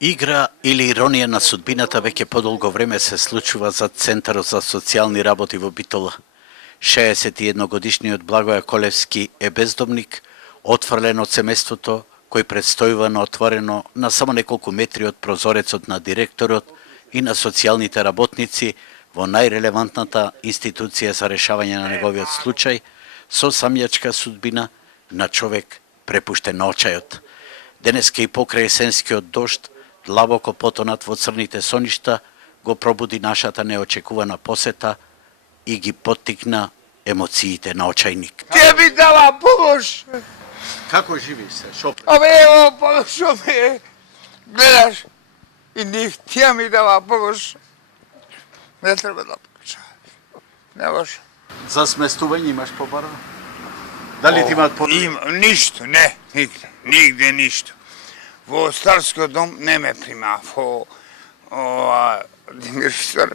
Игра или иронија на судбината веќе подолго време се случува за Центарот за социјални работи во Битола. 61-годишниот Благоја Колевски е бездомник, отфрлен од семејството, кој предстојува на отворено на само неколку метри од прозорецот на директорот и на социјалните работници во најрелевантната институција за решавање на неговиот случај, со самјачка судбина на човек препуштен на очајот. Денеска и покрај есенскиот дожд, длабоко потонат во црните соништа, го пробуди нашата неочекувана посета и ги поттикна емоциите на очајник. Ке ми дава помош! Како живи се? Шо? Абе, ево, помошо ми. Гледаш, и ни тя ми дава помош. Не треба да помоша. Не може. За сместување имаш побара? Дали ти имаат Ништо, не, нигде ништо. Во старскиот дом не ме прима, во Димирштар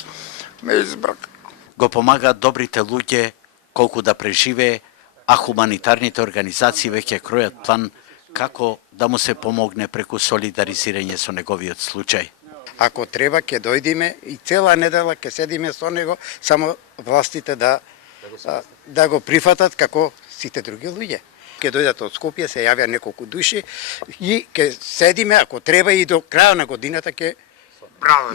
ме избрак. Го помагаат добрите луѓе колку да преживее, а хуманитарните организации веќе кројат план како да му се помогне преку солидаризирање со неговиот случај. Ако треба ќе дојдеме и цела недела ќе седиме со него, само властите да го прифатат како сите други луѓе. Ќе дојдат од Скопје, се јавија неколку души и ќе седиме, ако треба и до крај на годината ќе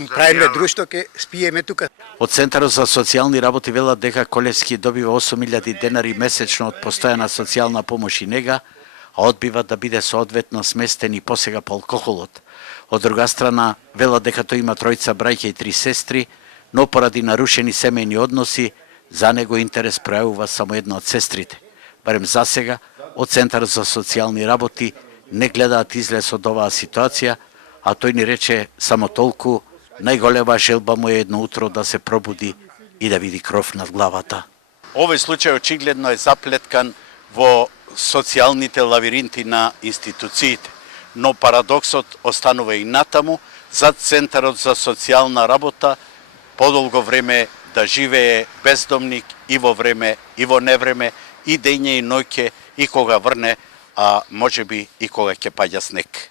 правиме друштво, ќе спиеме тука. Од Центарот за социјални работи велат дека Колевски добива 8.000 денари месечно од постојана социјална помош и нега, а одбива да биде соодветно сместен и посега по алкохолот. Од друга страна, велат дека тој има 3 браќа и 3 сестри, но поради нарушени семејни односи, за него интерес пројавува само една од сестрите. Барем за сега, од Центарот за социјални работи не гледаат излез од оваа ситуација, а тој ни рече само толку, најголема желба му е едно утро да се пробуди и да види кров над главата. Овој случај очигледно е заплеткан во социјалните лавиринти на институциите, но парадоксот останува и натаму, зад Центарот за социјална работа подолго време да живее бездомник и во време и во невреме, и дење и ноќе, и кога врне, а можеби и кога ќе паѓа снег.